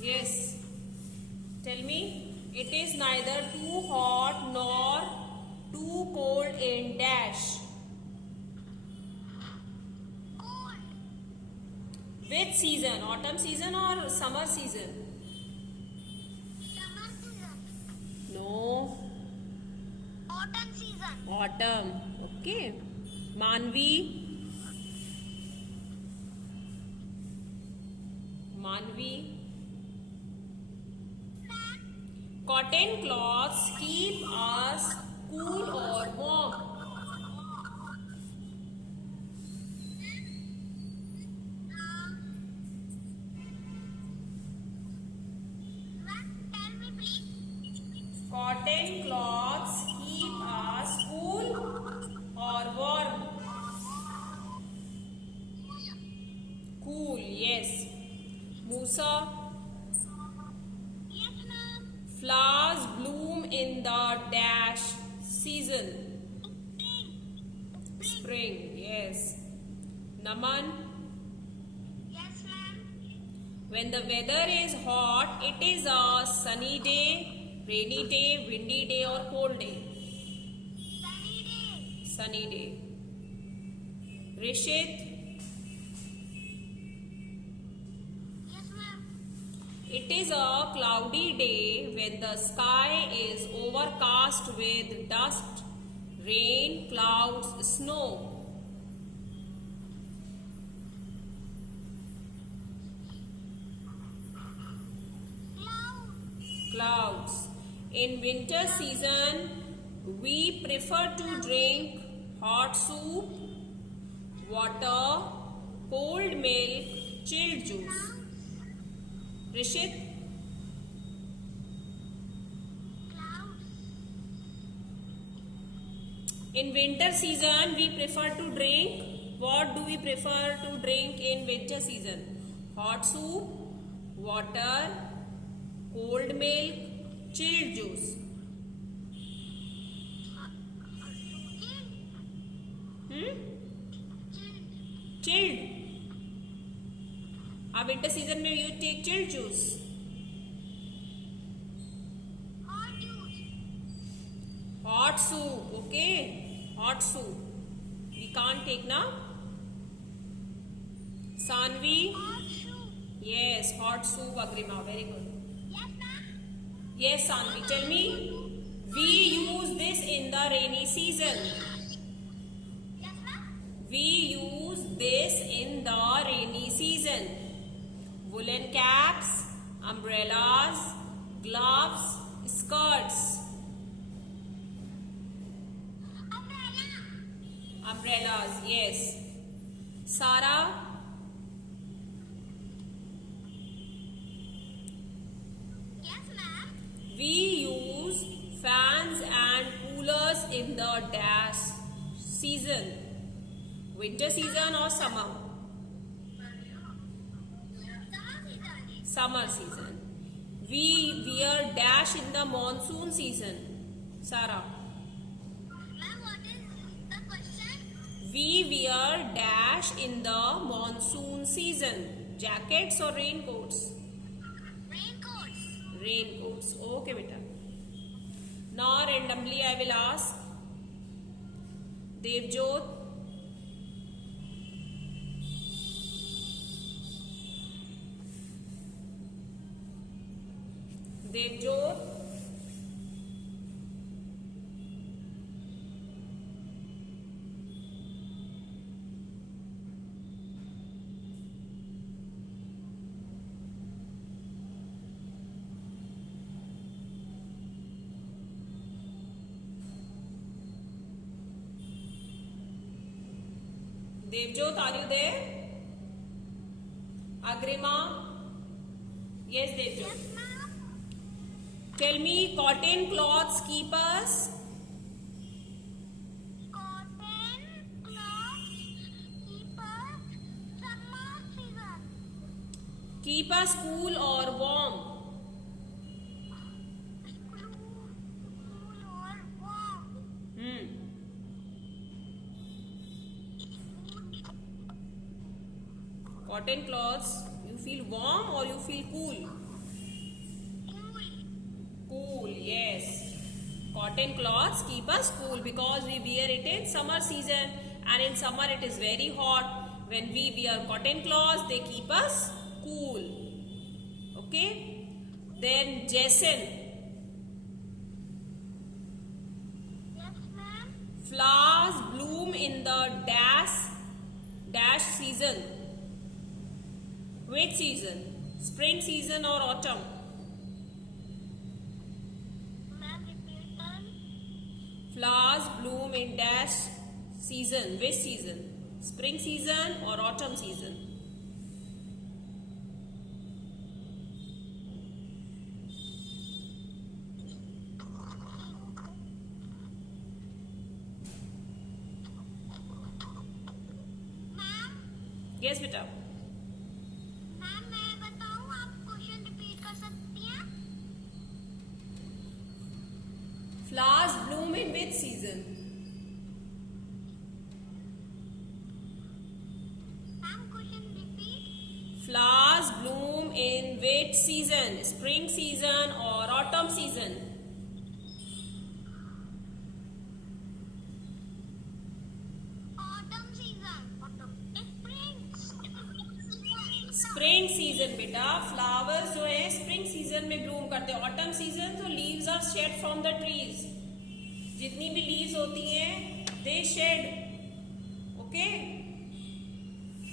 Yes. Tell me. It is neither too hot nor too cold in dash. Cold. Which season? Autumn season or summer season? Summer season. No. Autumn season. Autumn. Okay. Manvi. Manvi. Cotton cloths keep us cool or warm. Tell me please. Cotton cloths keep us cool or warm. Cool, yes. Musa. Yes, ma'am. Flowers bloom in the dash season. Spring, yes. Naman. Yes, ma'am. When the weather is hot, it is a sunny day, rainy day, windy day or cold day. Sunny day. Sunny day. Rishit. Yes, ma'am. It is a cloudy day when the sky is overcast with dust, rain, clouds, snow. Cloud. Clouds. In winter season, we prefer to drink hot soup, water, cold milk, chilled juice. Rishit, Clouds. in winter season, we prefer to drink. What do we prefer to drink in winter season? Hot soup, water, cold milk, chilled juice. Hmm? Chilled. Winter season में you take chilled juice. Hot juice. Hot soup, okay? Hot soup. We can't take now. Sanvi, Hot soup. yes, hot soup. Agrima, very good. Yes, ma'am. Yes, Sanvi, tell me. We use this in the rainy season. Yes, ma'am. We use this in the rainy season. Woolen caps, umbrellas, gloves, skirts. Umbrella. Umbrellas, yes. Sara, Yes, ma'am. we use fans and coolers in the dash season. Winter season or summer? Summer season. Summer season. We wear dash in the monsoon season. Sara, Ma'am, what is the question? we wear dash in the monsoon season. Jackets or raincoats? Raincoats. Raincoats. Okay, beta. Now randomly I will ask Devjot. Devjot. Devjot, are you there? Agrima? Yes, Devjot. Yes, ma'am. Tell me, cotton cloths keep us? Cotton cloth keeper summer season. Keep us cool or warm? Cool or warm. Cotton cloths, you feel warm or you feel cool? cotton cloths keep us cool because we wear it in summer season, and in summer it is very hot. When we wear cotton cloths, they keep us cool. Okay. Then Jason. Yes, ma'am. Flowers bloom in the dash season. Which season? Spring season or autumn? Ma'am, repeat. Flowers bloom in dash season. Which season? Spring season or autumn season? Ma'am, Yes, beta. Ma'am मैं बताऊं, आप question repeat कर सकती हैं? Flowers bloom in which season? Ma'am question repeat. Flowers bloom in which season? Spring season or autumn season? Autumn season. Autumn. Spring. Spring season बेटा. Flowers जो है spring season में ब्लूम करते हैं. ऑटम सीजन तो leaves are shed from the trees. जितनी भी leaves होती हैं दे शेड. ओके.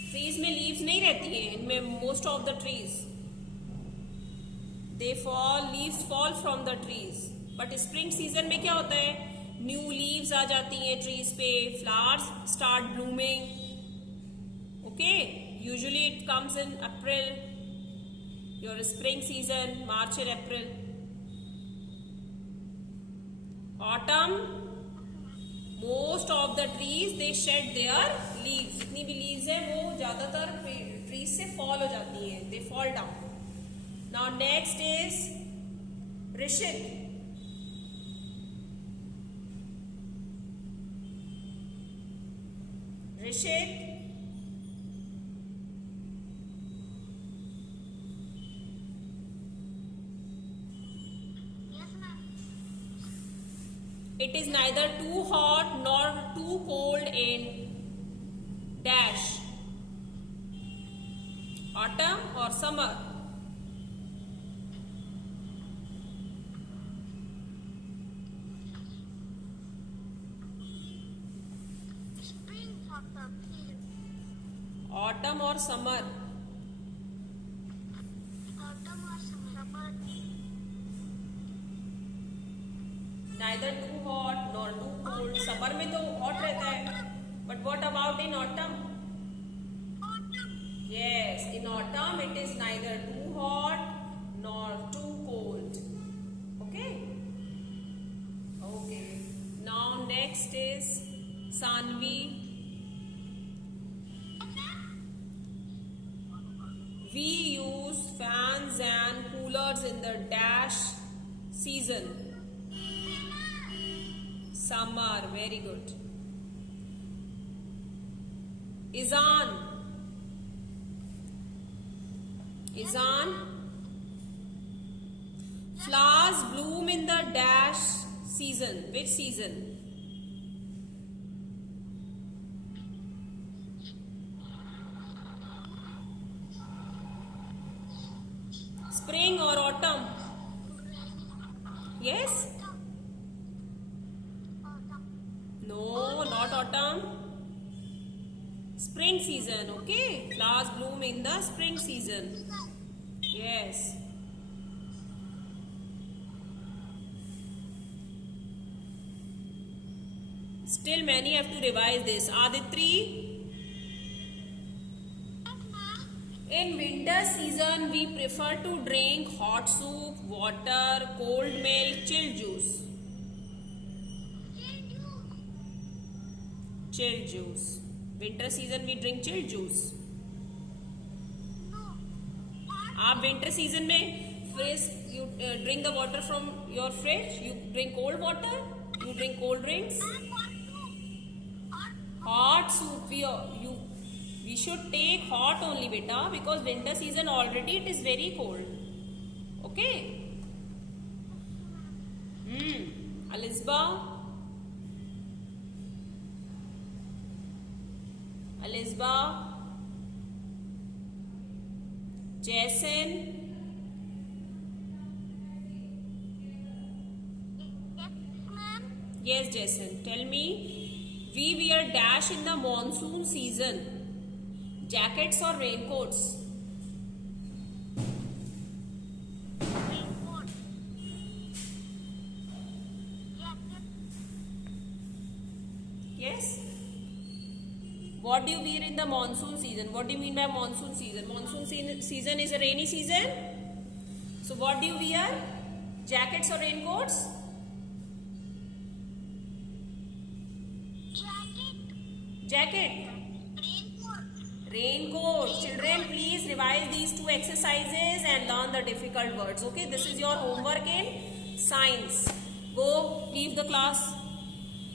ट्रीज में लीव्स नहीं रहती हैं. इनमें most of the trees they fall, leaves fall from the trees. But spring season में क्या होता है, न्यू लीव्स आ जाती हैं ट्रीज पे, flowers start blooming. Okay. Usually it comes in April, your spring season, March and April. Autumn, most of the trees they shed their leaves. जितनी भी leaves है वो ज़्यादातर trees से fall हो जाती हैं, they fall down. Now next is Rishit. Rishit. Yes ma'am. It is neither too hot nor too cold in dash. Autumn or summer? Spring. Autumn. Autumn or summer? Autumn और summer. Neither too hot nor too cold. Summer में तो hot रहता है. But what about in autumn? Autumn. Yes, in autumn it is neither too hot nor too cold. Okay? Okay. Now next is Sanvi. We use fans and coolers in the dash season. Summer, very good. Izan. Flowers bloom in the dash season. Which season? Spring or autumn? Yes? Autumn. No, not autumn. Spring season, okay? Flowers bloom in the spring season. Yes. Still many have to revise this. Aditri, in winter season we prefer to drink hot soup, water, cold milk, chill juice. Chill juice. Winter season we drink chill juice. आप winter season में fresh you drink the water from your fridge. You drink cold water. You drink cold drinks. Hot soup. We should take hot only, beta, because winter season already it is very cold. Okay. Alisba, Alisba, Jason, Yes, ma'am. yes Jason, tell me, we wear dash in the monsoon season, jackets or raincoats? Raincoat. Jacket. Yes. What do you wear in the monsoon season? What do you mean by monsoon season? Season is a rainy season. So what do you wear? Jackets or raincoats? Jacket. Jacket. Raincoat. Raincoat. Children, please revise these two exercises and learn the difficult words. Okay, this is your homework in science. Go, leave the class.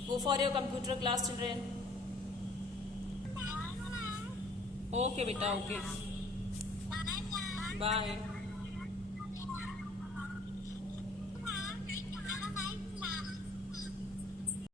Go for your computer class, children. Bye, ma'am. Okay, beta, okay. Bye, ma'am. Bye.